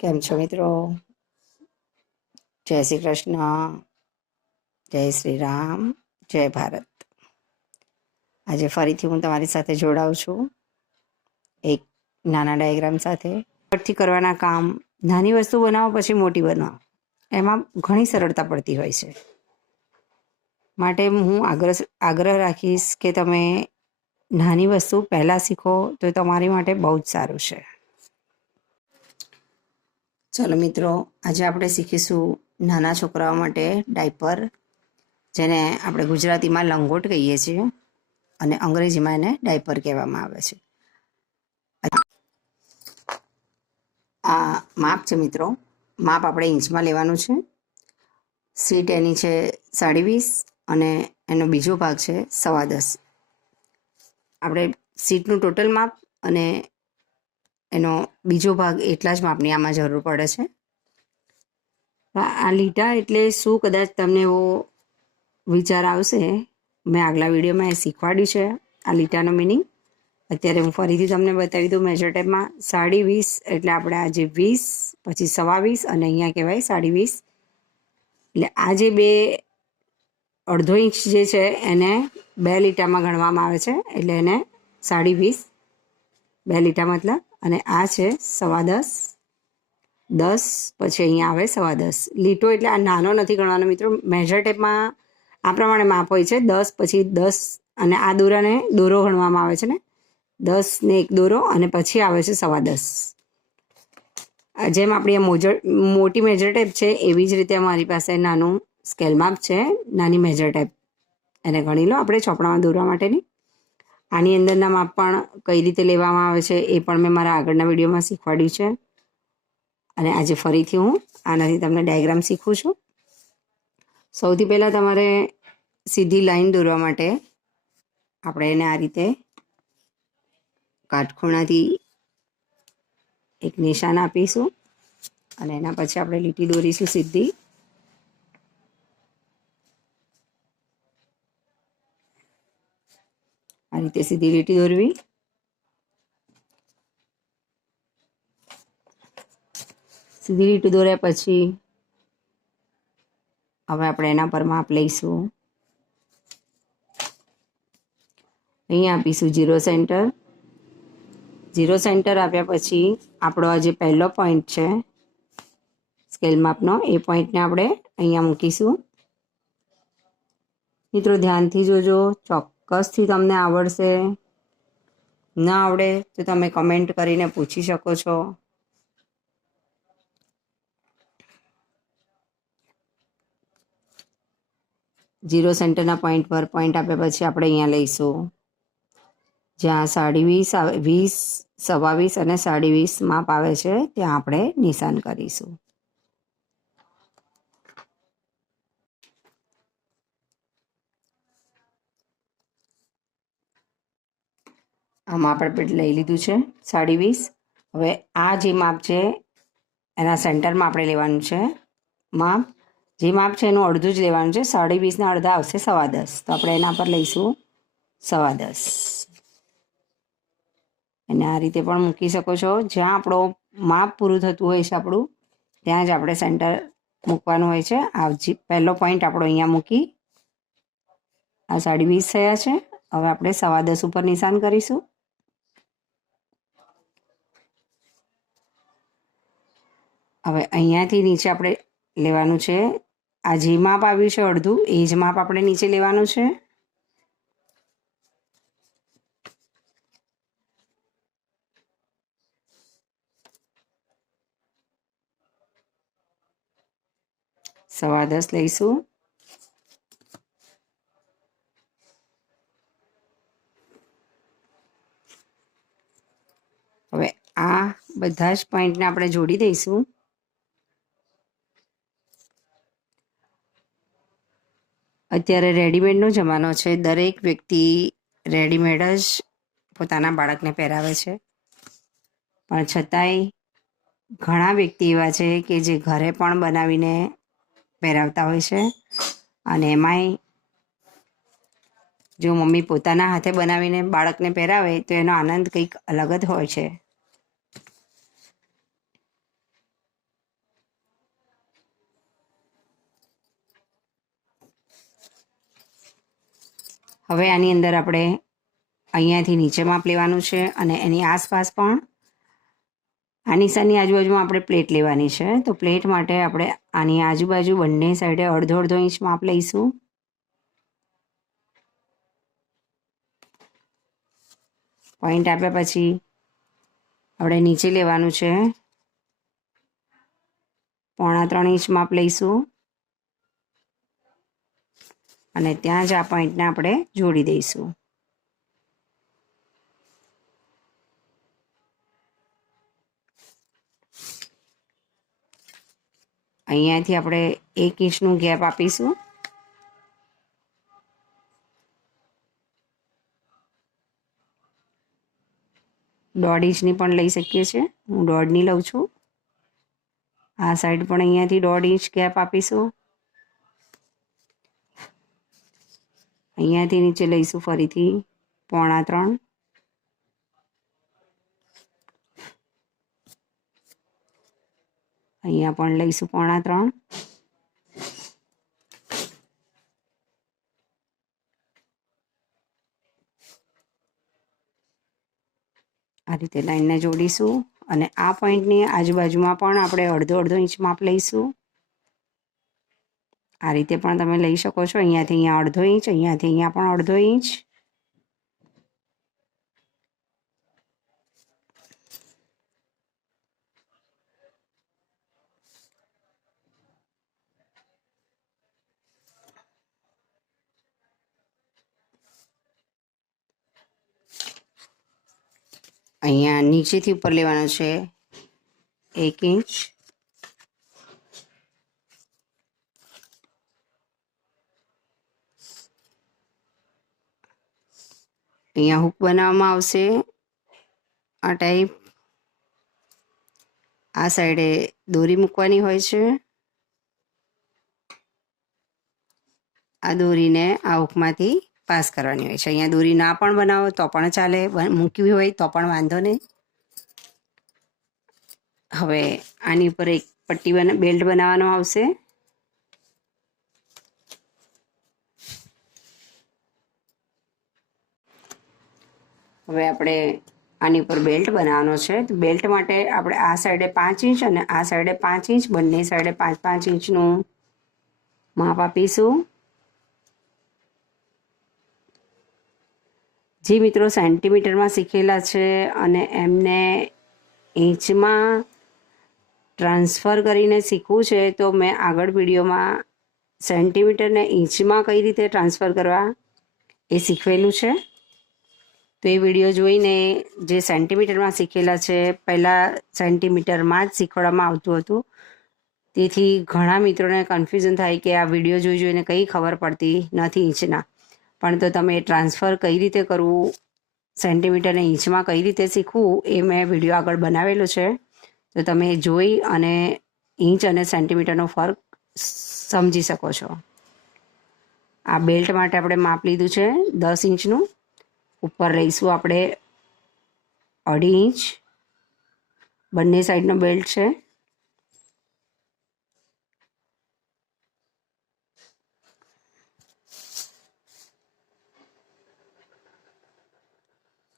કેમ છો મિત્રો? જય શ્રી કૃષ્ણ, જય શ્રી રામ, જય ભારત. આજે ફરીથી હું તમારી સાથે જોડાઉં છું એક નાના ડાયાગ્રામ સાથે. ફટથી કરવાના કામ, નાની વસ્તુ બનાવો પછી મોટી બનાવો, એમાં ઘણી સરળતા પડતી હોય છે. માટે હું આગ્રહ રાખીશ કે તમે નાની વસ્તુ પહેલાં શીખો તો તમારી માટે બહુ જ સારું છે. ચલો મિત્રો, આજે આપણે શીખીશું નાના છોકરાઓ માટે ડાયપર, જેને આપણે ગુજરાતીમાં લંગોટ કહીએ છીએ અને અંગ્રેજીમાં એને ડાયપર કહેવામાં આવે છે. આ માપ છે મિત્રો. માપ આપણે ઇંચમાં લેવાનું છે. સીટ એની છે 20.5 અને એનો બીજો ભાગ છે 10.25. આપણે સીટનું ટોટલ માપ અને એનો બીજો ભાગ એટલા જ માપની આમાં જરૂર પડે છે. આ લીટા એટલે શું, કદાચ તમને એવો વિચાર આવશે. મેં આગલા વિડીયોમાં એ શીખવાડ્યું છે આ લીટાનો મિનિંગ. અત્યારે હું ફરીથી તમને બતાવી દઉં. મેજર ટેપમાં 20.5 એટલે આપણે આ જે 20, પછી 20.25 અને અહીંયા કહેવાય 20.5. એટલે આ જે બે અડધો ઇંચ જે છે એને 2 લીટામાં ગણવામાં આવે છે, એટલે એને 20.5 2 લીટા મતલબ. અને આ છે 10.25 10, પછી અહીંયા આવે 10.25. લીટો એટલે આ નાનો નથી ગણવાનો મિત્રો. મેજર ટેપમાં આ પ્રમાણે માપ હોય છે: 10, પછી 10 અને આ દોરાને દોરો ગણવામાં આવે છે ને, 10 ને એક દોરો અને પછી આવે છે 10.25. જેમ આપણી મોટી મેજર ટેપ છે એવી જ રીતે અમારી પાસે નાનું સ્કેલ માપ છે, નાની મેજર ટેપ. એને ગણી લો આપણે ચોપડામાં દોરવા માટેની. આની અંદરના માપ પણ કઈ રીતે લેવામાં આવે છે એ પણ મેં મારા આગળના વિડીયોમાં શીખવાડ્યું છે. અને આજે ફરીથી હું આનાથી તમને ડાયાગ્રામ શીખું છું. સૌથી પહેલાં તમારે સીધી લાઈન દોરવા માટે આપણે એને આ રીતે કાટખૂણાથી એક નિશાન આપીશું અને એના પછી આપણે લીટી દોરીશું સીધી. આ રીતે સીધી લીટી દોરવી. સીધી લીટી દોર્યા પછી હવે આપણે એના પર માપ લઈશું. અહીંયા આપીશું 0 સેન્ટર. 0 સેન્ટર આપ્યા પછી આપણો આ જે પહેલો પોઈન્ટ છે સ્કેલ માપનો, એ પોઈન્ટને આપણે અહીંયા મૂકીશું. મિત્રો ધ્યાનથી જોજો, ચોક્કસથી તમને આવડશે. ન આવડે તો તમે કમેન્ટ કરીને પૂછી શકો છો. ઝીરો સેન્ટરના પોઈન્ટ પર પોઈન્ટ આપ્યા પછી આપણે અહીંયા લઈશું જ્યાં 20.5 20 અને 20.5 માપ આવે છે ત્યાં આપણે નિશાન કરીશું. આ માપ આપણે લઈ લીધું છે 20.5. હવે આ જે માપ છે એના સેન્ટરમાં આપણે લેવાનું છે માપ. જે માપ છે એનું અડધું જ લેવાનું છે. 20.5ના અડધા આવશે 10.25. તો આપણે એના પર લઈશું 10.25. અને આ રીતે પણ મૂકી શકો છો. જ્યાં આપણો માપ પૂરું થતું હોય છે આપણું, ત્યાં જ આપણે સેન્ટર મૂકવાનું હોય છે. આ પહેલો પોઈન્ટ આપણો અહીંયા મૂકી આ 20.5 થયા છે. હવે આપણે 10.25 ઉપર નિશાન કરીશું. હવે અહીંયાથી નીચે આપણે લેવાનું છે. આ જે માપ આવ્યું છે અડધું, એ જ માપ આપણે નીચે લેવાનું છે. સવા 10 લઈશું. હવે આ બધા જ પોઈન્ટને આપણે જોડી દઈશું. અત્યારે રેડીમેડનો જમાનો છે. દરેક વ્યક્તિ રેડીમેડ જ પોતાના બાળકને પહેરાવે છે, પણ છતાંય ઘણા વ્યક્તિ એવા છે કે જે ઘરે પણ બનાવીને પહેરાવતા હોય છે. અને એમાંય જો મમ્મી પોતાના હાથે બનાવીને બાળકને પહેરાવે તો એનો આનંદ કંઈક અલગ જ હોય છે. હવે આની અંદર આપણે અહીંયાથી નીચે માપ લેવાનું છે અને એની આસપાસ પણ આ નિશાનની આજુબાજુમાં આપણે પ્લેટ લેવાની છે. તો પ્લેટ માટે આપણે આની આજુબાજુ બંને સાઈડે અડધો અડધો ઇંચ માપ લઈશું. પોઈન્ટ આપ્યા પછી આપણે નીચે લેવાનું છે 3.25 ઇંચ માપ લઈશું અને ત્યાં જ આ પોઈન્ટને આપણે જોડી દઈશું. અહીંયાથી આપણે 1 ઇંચનું ગેપ આપીશું. દોઢ ઇંચની પણ લઈ શકીએ છીએ. હું 1.5ની લઉં છું. આ સાઈડ પણ અહીંયાથી 1.5 ઇંચ ગેપ આપીશું. અહીંયાથી નીચે લઈશું ફરીથી 3.25. અહીંયા પણ લઈશું 3.25. આ રીતે લાઈનને જોડીશું અને આ પોઈન્ટની આજુબાજુમાં પણ આપણે અડધો અડધો ઇંચ માપ લઈશું. આ રીતે પણ તમે લઈ શકો છો. અહીંયાથી અહીંયા અડધો ઇંચ, અહીંયાથી અહીંયા પણ અડધો ઇંચ. અહીંયા નીચેથી ઉપર લેવાનો છે 1 ઇંચ. અહીંયા હુક બનાવવામાં આવશે આ ટાઈપ. આ સાઈડે દોરી મૂકવાની હોય છે. આ દોરીને આ હુકમાંથી પાસ કરવાની હોય છે. અહીંયા દોરી ના પણ બનાવો તો પણ ચાલે, મૂકવી હોય તો પણ વાંધો નહીં. હવે આની ઉપર એક પટ્ટી બેલ્ટ બનાવવાનો આવશે. હવે આપણે આની ઉપર બેલ્ટ બનાવવાનો છે. તો બેલ્ટ માટે આપણે આ સાઈડે 5 ઇંચ અને આ સાઈડે 5 ઇંચ, બંને સાઈડે 5-5 ઇંચનું માપ આપીશું. જે મિત્રો સેન્ટીમીટરમાં શીખેલા છે અને એમને ઇંચમાં ટ્રાન્સફર કરીને શીખવું છે તો મેં આગળ વિડીયોમાં સેન્ટીમીટરને ઇંચમાં કઈ રીતે ટ્રાન્સફર કરવા એ શીખવેલું છે. તો એ વિડીયો જોઈને જે સેન્ટીમીટરમાં શીખેલા છે, પહેલાં સેન્ટીમીટરમાં જ શીખવાડવામાં આવતું હતું. તેથી ઘણા મિત્રોને કન્ફ્યુઝન થાય કે આ વિડીયો જોઈને કંઈ ખબર પડતી નથી ઇંચના. પણ તો તમે ટ્રાન્સફર કઈ રીતે કરવું, સેન્ટીમીટરને ઇંચમાં કઈ રીતે શીખવું એ મેં વિડીયો આગળ બનાવેલો છે. તો તમે જોઈ અને ઇંચ અને સેન્ટીમીટરનો ફરક સમજી શકો છો. આ બેલ્ટ માટે આપણે માપ લીધું છે 10 ઇંચનું. ઉપર લઈશું આપણે 2.5 ઇંચ. બંને સાઈડનો બેલ્ટ છે.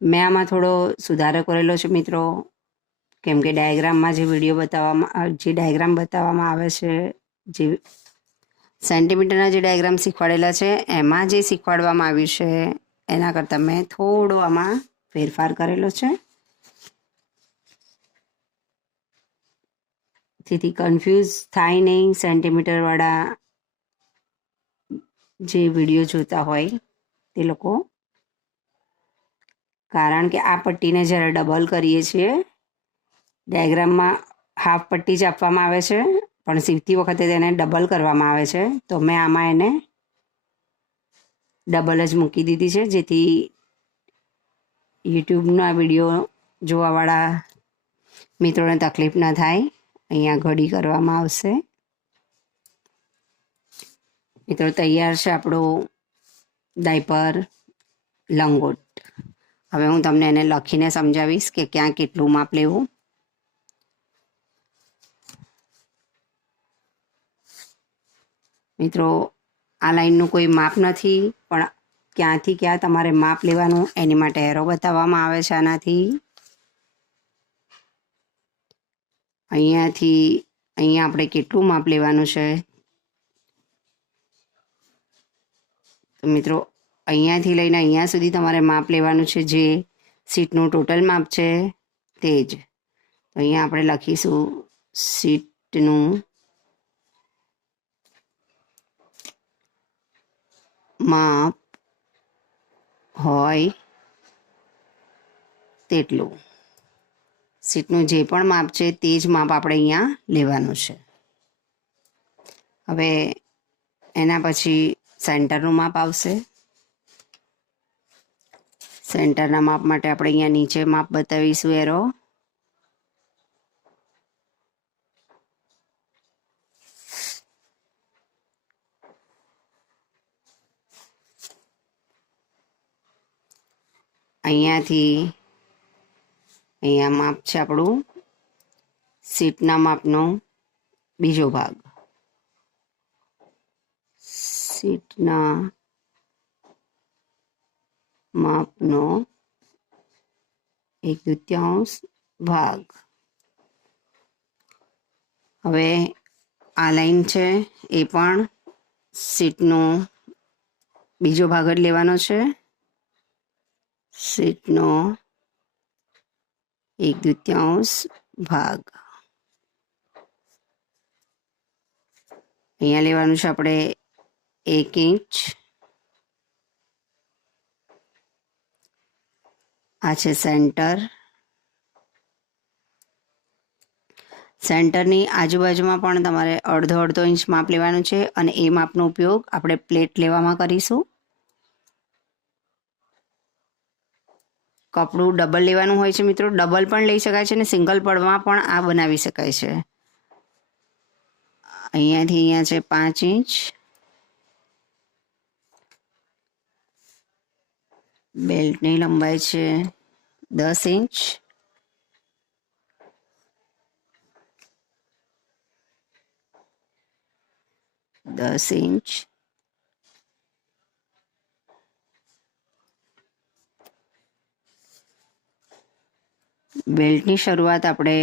મેં આમાં થોડો સુધારો કરેલો છે મિત્રો, કેમ કે ડાયાગ્રામમાં જે ડાયાગ્રામ બતાવવામાં આવે છે, જે સેન્ટીમીટરના જે ડાયાગ્રામ શીખવાડેલા છે એમાં જે શીખવાડવામાં આવ્યું છે એના કરતાં મેં થોડો આમાં ફેરફાર કરેલો છે. જેથી કન્ફ્યુઝ થાય નહીં સેન્ટીમીટરવાળા જે વિડીયો જોતા હોય તે લોકો. કારણ કે આ પટ્ટીને જ્યારે ડબલ કરીએ છીએ, ડાયાગ્રામમાં હાફ પટ્ટી જ આપવામાં આવે છે પણ સીવતી વખતે તેને ડબલ કરવામાં આવે છે. તો મેં આમાં એને ડબલ જ મૂકી દીધી છે, જેથી યુટ્યુબના વિડીયો જોવાવાળા મિત્રોને તકલીફ ન થાય. અહીંયા ઘડી કરવામાં આવશે. મિત્રો તૈયાર છે આપણો ડાયપર લંગોટ. હવે હું તમને એને લખીને સમજાવીશ કે ક્યાં કેટલું માપ લેવું. મિત્રો આ લાઈનનું કોઈ માપ નથી, પણ ક્યાંથી ક્યાં તમારે માપ લેવાનું એની માટે એરો બતાવવામાં આવે છે આનાથી. અહીંયાથી અહીંયા આપણે કેટલું માપ લેવાનું છે તો મિત્રો અહીંયાથી લઈને અહીંયા સુધી તમારે માપ લેવાનું છે. જે સીટનું ટોટલ માપ છે તે જ. તો અહીંયા આપણે લખીશું સીટનું માપ હોય તેટલું. સીટનું જે પણ માપ છે તે જ માપ આપણે અહીંયા લેવાનું છે. હવે એના પછી સેન્ટરનું માપ આવશે. સેન્ટરના માપ માટે આપણે અહીંયા નીચે માપ બતાવીશું એરો. અહીંયાથી અહીંયા માપ છે આપણું સીટના માપનો બીજો ભાગ. સીટના માપનો 1/2 ભાગ. હવે આ લાઈન છે એ પણ સીટનો બીજો ભાગ જ લેવાનો છે. સીટનો 1/2 ભાગ અહીંયા લેવાનું છે આપણે 1 ઇંચ. આ છે સેન્ટર. સેન્ટરની આજુબાજુમાં પણ તમારે અડધો ઇંચ માપ લેવાનું છે અને એ માપનો ઉપયોગ આપણે પ્લેટ લેવામાં કરીશું. કપડું ડબલ લેવાનું હોય છે મિત્રો. ડબલ પણ લઈ શકાય છે અને સિંગલ પડમાં પણ આ બનાવી શકાય છે. અહીંયાથી અહીંયા છે 5 ઇંચ. બેલ્ટની લંબાઈ છે 10 ઇંચ. બેલ્ટની શરૂઆત આપણે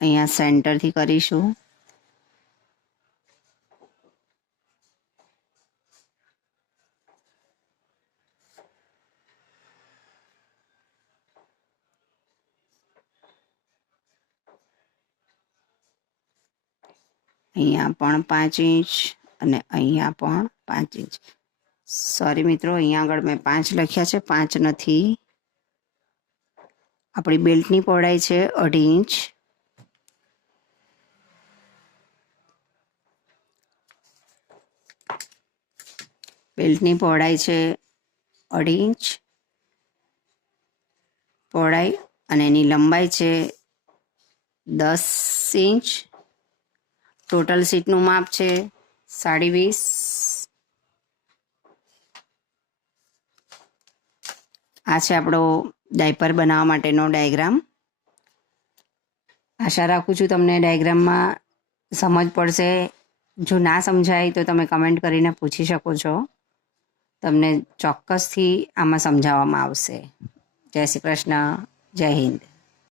અહીંયા સેન્ટરથી કરીશું. અહીંયા પણ 5 ઇંચ અને અહીંયા પણ 5 ઇંચ. સોરી મિત્રો, અહીંયા આગળ મેં 5 લખ્યા છે, 5 નથી. આપણી બેલ્ટની પહોળાઈ છે 2.5 ઇંચ. બેલ્ટની પહોળાઈ છે 2.5 ઇંચ પહોળાઈ અને એની લંબાઈ છે 10 ઇંચ. ટોટલ સીટનું માપ છે 20.5. આ છે આપણો ડાયપર બનાવવા માટેનો ડાયાગ્રામ. આશા રાખું છું તમને ડાયાગ્રામમાં સમજ પડશે. જો ના સમજાય તો તમે કમેન્ટ કરીને પૂછી શકો છો. તમને ચોક્કસથી આમાં સમજાવવામાં આવશે. જય શ્રી કૃષ્ણ. જય હિન્દ.